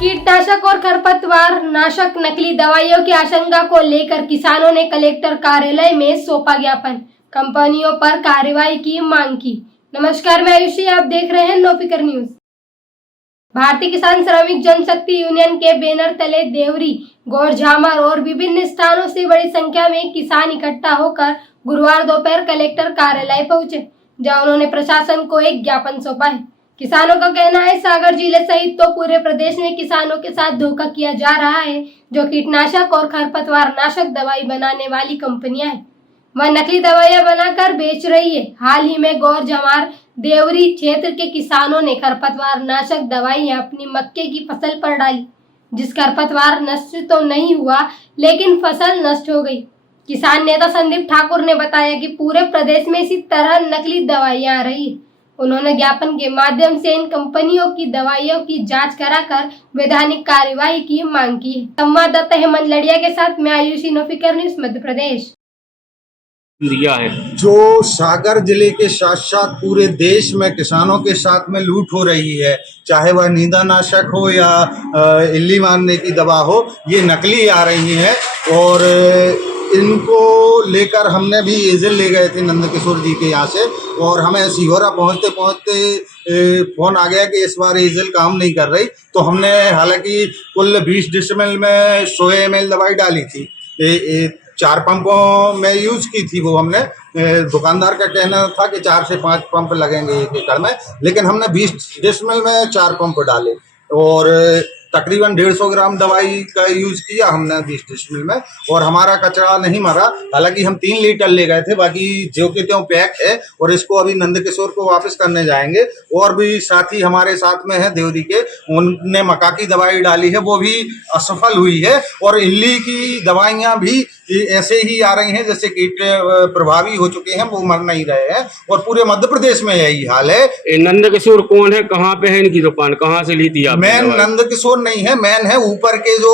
कीटनाशक और खरपतवार नाशक नकली दवाइयों की आशंका को लेकर किसानों ने कलेक्टर कार्यालय में सौंपा ज्ञापन, कंपनियों पर कार्रवाई की मांग की। नमस्कार, मैं आयुषी, आप देख रहे हैं नो फिकर न्यूज। भारतीय किसान श्रमिक जनशक्ति यूनियन के बैनर तले देवरी, गौरझामर और विभिन्न स्थानों से बड़ी संख्या में किसान इकट्ठा होकर गुरुवार दोपहर कलेक्टर कार्यालय पहुंचे, जहां उन्होंने प्रशासन को एक ज्ञापन सौंपा है। किसानों का कहना है सागर जिले सहित तो पूरे प्रदेश में किसानों के साथ धोखा किया जा रहा है। जो कीटनाशक और खरपतवार नाशक दवाई बनाने वाली कंपनियां हैं, वह नकली दवाइयां बनाकर बेच रही है। हाल ही में गौरझामर देवरी क्षेत्र के किसानों ने खरपतवार नाशक दवाइयां अपनी मक्के की फसल पर डाली, जिस खरपतवार नष्ट तो नहीं हुआ लेकिन फसल नष्ट हो गई। किसान नेता संदीप ठाकुर ने बताया कि पूरे प्रदेश में इसी तरह नकली दवाइयां आ रही है। उन्होंने ज्ञापन के माध्यम से इन कंपनियों की दवाइयों की जांच कराकर वैधानिक कार्यवाही की मांग की है। संवाददाता हेमंत लड़िया के साथ मैं आयुषी, नो फिकर न्यूज, मध्य प्रदेश। दिया है जो सागर जिले के साथ साथ पूरे देश में किसानों के साथ में लूट हो रही है, चाहे वह नींदानाशक हो या इल्ली मारने की दवा हो, ये नकली आ रही है। और इनको लेकर हमने भी एजेंट ले गए थे नंदकिशोर जी के यहाँ से, और हमें सीहोरा पहुँचते पहुँचते फ़ोन आ गया कि इस बार एजेंट काम नहीं कर रही। तो हमने हालांकि कुल 20 डिसमिल में 100 ml दवाई डाली थी, 4 पंपों में यूज़ की थी वो हमने। दुकानदार का कहना था कि 4 से 5 पंप लगेंगे 1 एकड़ में, लेकिन हमने 20 डिसमिल में 4 पंप डाले और तकरीबन 150 ग्राम दवाई का यूज़ किया हमने 20 डिसमिल में, और हमारा कचरा नहीं मरा। हालांकि हम 3 लीटर ले गए थे, बाकी जो के त्यों पैक है, और इसको अभी नंदकिशोर को वापस करने जाएंगे। और भी साथी हमारे साथ में है देवरी के, उनने मक्का की दवाई डाली है, वो भी असफल हुई है। और इल्ली की दवाइयाँ भी ऐसे ही आ रही हैं जैसे कीट प्रभावी हो चुके हैं, वो मर नहीं रहे हैं। और पूरे मध्य प्रदेश में यही हाल है। नंदकिशोर कौन है, कहाँ पे है इनकी दुकान, कहाँ से ली थी आपने? मैन नंदकिशोर नहीं है, मैन है ऊपर के जो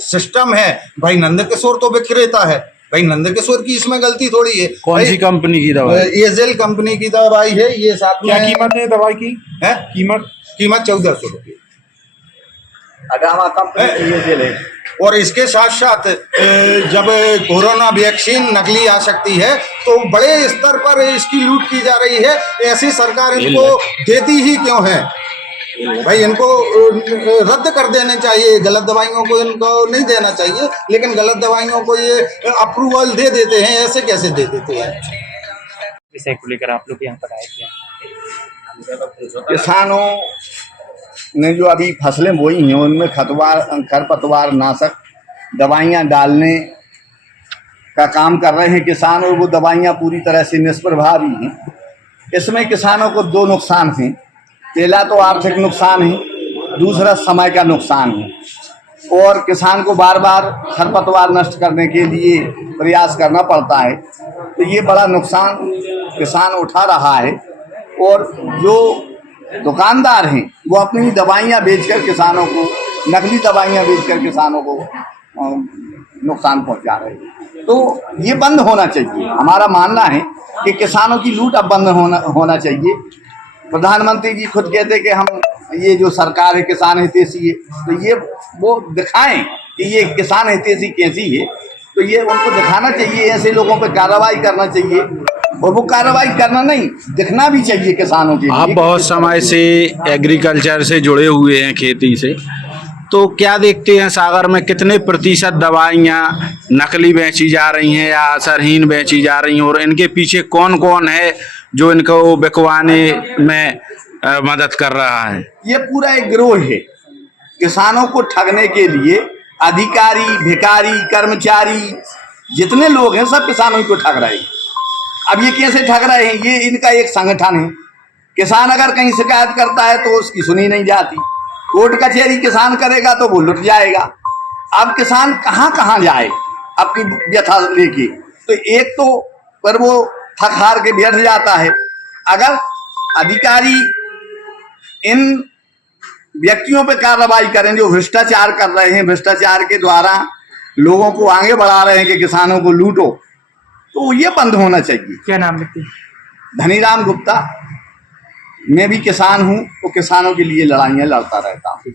सिस्टम है भाई। नंदकिशोर तो विक्रेता है भाई, नंदकिशोर की इसमें गलती थोड़ी है। कौन सी कंपनी की दवाई? एजेल कंपनी की दवाई है ये। साथ में क्या कीमत है दवाई की? है कीमत 1400 रुपये। एजेल है। और इसके साथ साथ जब कोरोना वैक्सीन नकली आ सकती है तो बड़े स्तर पर इसकी लूट की जा रही है। ऐसी सरकार इनको देती ही क्यों है भाई? इनको रद्द कर देने चाहिए। गलत दवाइयों को इनको नहीं देना चाहिए, लेकिन गलत दवाइयों को ये अप्रूवल दे देते हैं। ऐसे कैसे दे देते हैं? विषय को लेकर आप लोग यहाँ पर आए थे। किसानों ने जो अभी फसलें बोई हैं उनमें खरपतवार नाशक दवाइयाँ डालने का काम कर रहे हैं किसान, और वो दवाइयाँ पूरी तरह से निष्प्रभावी हैं। इसमें किसानों को 2 नुकसान हैं। पहला तो आर्थिक नुकसान है, दूसरा समय का नुकसान है। और किसान को बार बार खरपतवार नष्ट करने के लिए प्रयास करना पड़ता है, तो ये बड़ा नुकसान किसान उठा रहा है। और जो दुकानदार हैं वो अपनी दवाइयाँ बेचकर किसानों को, नकली दवाइयाँ बेचकर किसानों को नुकसान पहुंचा रहे हैं। तो ये बंद होना चाहिए। हमारा मानना है कि किसानों की लूट अब बंद होना चाहिए। प्रधानमंत्री जी खुद कहते हैं कि हम ये जो सरकार है किसान हितैषी है, तो ये वो दिखाएं कि ये किसान हितैषी कैसी है। तो ये उनको दिखाना चाहिए, ऐसे लोगों पर कार्रवाई करना चाहिए, और वो कार्रवाई करना नहीं, दिखना भी चाहिए किसानों के लिए। आप बहुत समय से एग्रीकल्चर से जुड़े हुए हैं, खेती से, तो क्या देखते हैं सागर में कितने प्रतिशत दवाइयाँ नकली बेची जा रही हैं या असरहीन बेची जा रही हैं, और इनके पीछे कौन कौन है जो इनको बिकवाने में मदद कर रहा है? ये पूरा एक गिरोह है किसानों को ठगने के लिए। अधिकारी, भिखारी, कर्मचारी, जितने लोग हैं सब किसानों को ठग रहे हैं। अब ये कैसे ठग रहे हैं? ये इनका एक संगठन है। किसान अगर कहीं शिकायत करता है तो उसकी सुनी नहीं जाती। कोर्ट कचहरी किसान करेगा तो वो लुट जाएगा। अब किसान कहाँ कहाँ जाए अपनी व्यथा लेके? तो एक तो पर वो थक हार के बैठ जाता है। अगर अधिकारी इन व्यक्तियों पे कार्रवाई करें जो भ्रष्टाचार कर रहे हैं, भ्रष्टाचार के द्वारा लोगों को आगे बढ़ा रहे हैं कि किसानों को लूटो, तो ये बंद होना चाहिए। क्या नाम लिखती? धनीराम गुप्ता, मैं भी किसान हूँ, तो किसानों के लिए लड़ाइयाँ लड़ता रहता हूँ।